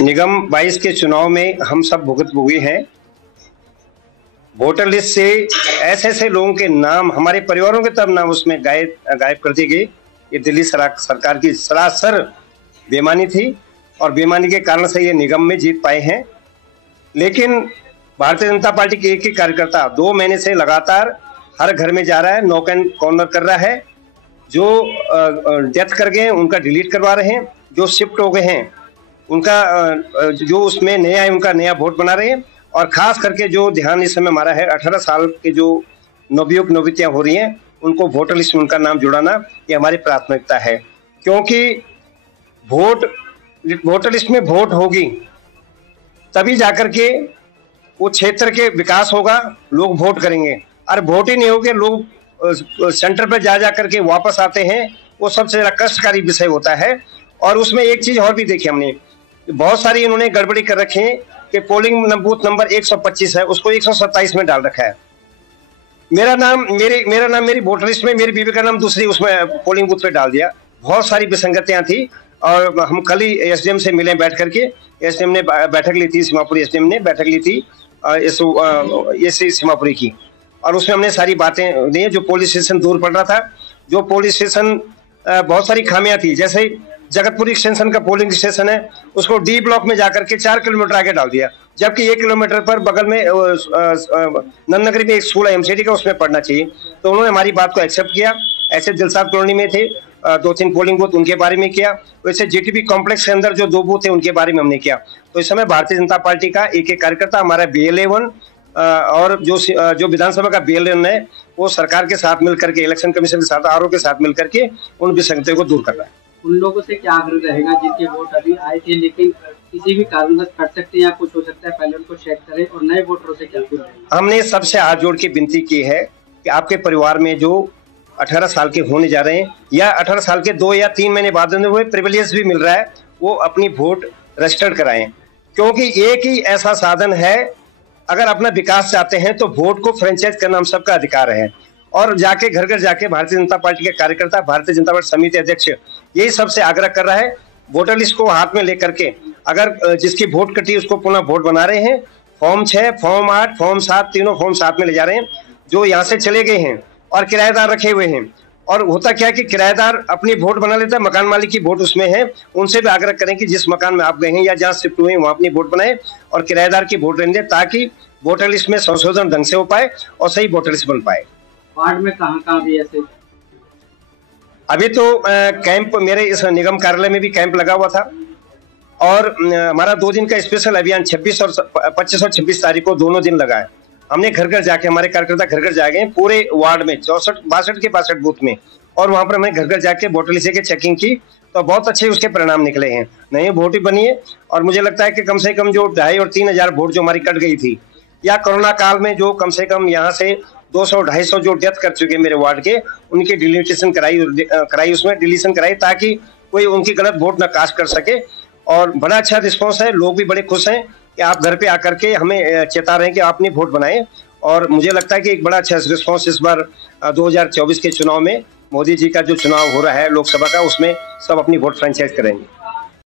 निगम 22 के चुनाव में हम सब भुगत-भुगी हैं। वोटर लिस्ट से ऐसे-ऐसे लोगों के नाम, हमारे परिवारों के तब नाम उसमें गायब कर दी गई। ये दिल्ली सरकार की सरासर बेईमानी थी और बेईमानी के कारण से ये निगम में जीत पाए हैं। लेकिन भारतीय जनता पार्टी के एक ही कार्यकर्ता 2 महीने से लगातार हर घर में जा रहा है, नॉक एंड कॉर्नर कर रहा है। जो डेथ कर गए उनका डिलीट करवा रहे हैं, जो शिफ्ट हो गए हैं उनका जो उसमें नया है उनका नया वोट बना रहे हैं। और खास करके जो ध्यान इस समय हमारा है 18 साल के जो नवयुवक नवयुवतियां हो रही हैं उनको वोटर लिस्ट में उनका नाम जुड़ाना ये हमारी प्राथमिकता है। क्योंकि वोटर लिस्ट में वोट होगी तभी जाकर के वो क्षेत्र के विकास होगा, लोग वोट करेंगे। और वोट ही नहीं होगे, लोग सेंटर पर जा करके वापस आते हैं, वो सबसे ज्यादा कष्टकारी विषय होता है। और उसमें एक चीज और भी देखी हमने, बहुत सारी इन्होंने गड़बड़ी कर रखे हैं कि पोलिंग बूथ नंबर 125 है उसको 127 में डाल रखा है। मेरा नाम मेरी वोटर लिस्ट में मेरी बीवी का नाम दूसरी उसमें पोलिंग बूथ पे डाल दिया। बहुत सारी विसंगतियां थी और हम कल ही एसडीएम से मिले बैठ करके। एसडीएम ने बैठक ली थी, सीमापुरी एसडीएम ने बैठक ली थी सीमापुरी की, और उसमें हमने सारी बातें दी। जो पुलिस स्टेशन दूर पड़ रहा था, जो पुलिस स्टेशन बहुत सारी खामियां थी, जैसे जगतपुर एक्सटेंशन का पोलिंग स्टेशन है उसको डी ब्लॉक में जाकर के 4 किलोमीटर आगे डाल दिया, जबकि 1 किलोमीटर पर बगल में नंदनगरी में एक स्कूल है एमसीडी का, उसमें पढ़ना चाहिए। तो उन्होंने हमारी बात को एक्सेप्ट किया। ऐसे दिलसाद कॉलोनी में थे 2-3 पोलिंग बूथ, उनके बारे में किया। वैसे जीटीबी कॉम्प्लेक्स के अंदर जो 2 बूथ थे उनके बारे में हमने किया। तो इस समय भारतीय जनता पार्टी का एक कार्यकर्ता हमारा BLA1 और जो विधानसभा का BLA1 है वो सरकार के साथ मिलकर के, इलेक्शन कमीशन के साथ, आरओ के साथ मिलकर के उन विसंगतियों को दूर कर रहा है। उन लोगों से क्या आग्रह रहेगा जिनके वोट अभी आए थे लेकिन किसी भी कारणवश कट सकते हैं या कुछ हो सकता है, पहले उनको चेक करें, और नए वोटरों से क्या कुछ? हमने सबसे हाथ जोड़ के विनती की है कि आपके परिवार में जो 18 साल के होने जा रहे हैं या 18 साल के 2 या 3 महीने बाद हुए प्रिविलेज भी मिल रहा है, वो अपनी वोट रजिस्टर्ड कराएं। क्योंकि एक ही ऐसा साधन है, अगर अपना विकास चाहते हैं तो वोट को फ्रेंचाइज करना हम सबका अधिकार है। और जाके घर घर जाके भारतीय जनता पार्टी के कार्यकर्ता, भारतीय जनता पार्टी समिति अध्यक्ष यही सबसे आग्रह कर रहा है, वोटर लिस्ट को हाथ में लेकर के अगर जिसकी वोट कटी उसको पुनः वोट बना रहे हैं। फॉर्म 6, फॉर्म 8, फॉर्म 7 तीनों फॉर्म साथ में ले जा रहे हैं। जो यहाँ से चले गए हैं और किराएदार रखे हुए हैं, और होता क्या है कि किराएदार अपनी वोट बना लेता है, मकान मालिक की वोट उसमें है, उनसे भी आग्रह करें कि जिस मकान में आप गए हैं या जहाँ शिफ्ट हुए हैं वहाँ अपनी वोट बनाए और किराएदार की वोट रहने दें, ताकि वोटर लिस्ट में संशोधन ढंग से हो पाए और सही वोटर लिस्ट बन पाए। वार्ड में कहाँ भी ऐसे? अभी तो कैंप मेरे इस निगम कार्यालय में भी कैंप लगा हुआ था, और हमारा 2 दिन का स्पेशल अभियान 25 और 26 तारीख को दोनों दिन लगा है। हमने घर घर जाके, हमारे कार्यकर्ता घर घर जा गए पूरे वार्ड में 62 के 62 बूथ में, और वहां पर हमने घर घर जाके वोटर लिस्ट की चेकिंग की। तो बहुत अच्छे उसके परिणाम निकले हैं, नई वोट ही बनी है। और मुझे लगता है कि कम से कम जो 2,500 और 3,000 वोट जो हमारी कट गई थी, या कोरोना काल में जो कम से कम यहाँ से 200-250 जो डेथ कर चुके मेरे वार्ड के, उनकी डिलीशन कराई उसमें डिलीशन कराई, ताकि कोई उनकी गलत वोट न कास्ट कर सके। और बड़ा अच्छा रिस्पॉन्स है, लोग भी बड़े खुश हैं कि आप घर पे आकर के हमें चेता रहे हैं कि आप अपनी वोट बनाएं। और मुझे लगता है कि एक बड़ा अच्छा रिस्पॉन्स इस बार 2024 के चुनाव में, मोदी जी का जो चुनाव हो रहा है लोकसभा का, उसमें सब अपनी वोट फ्रेंचाइज करेंगे।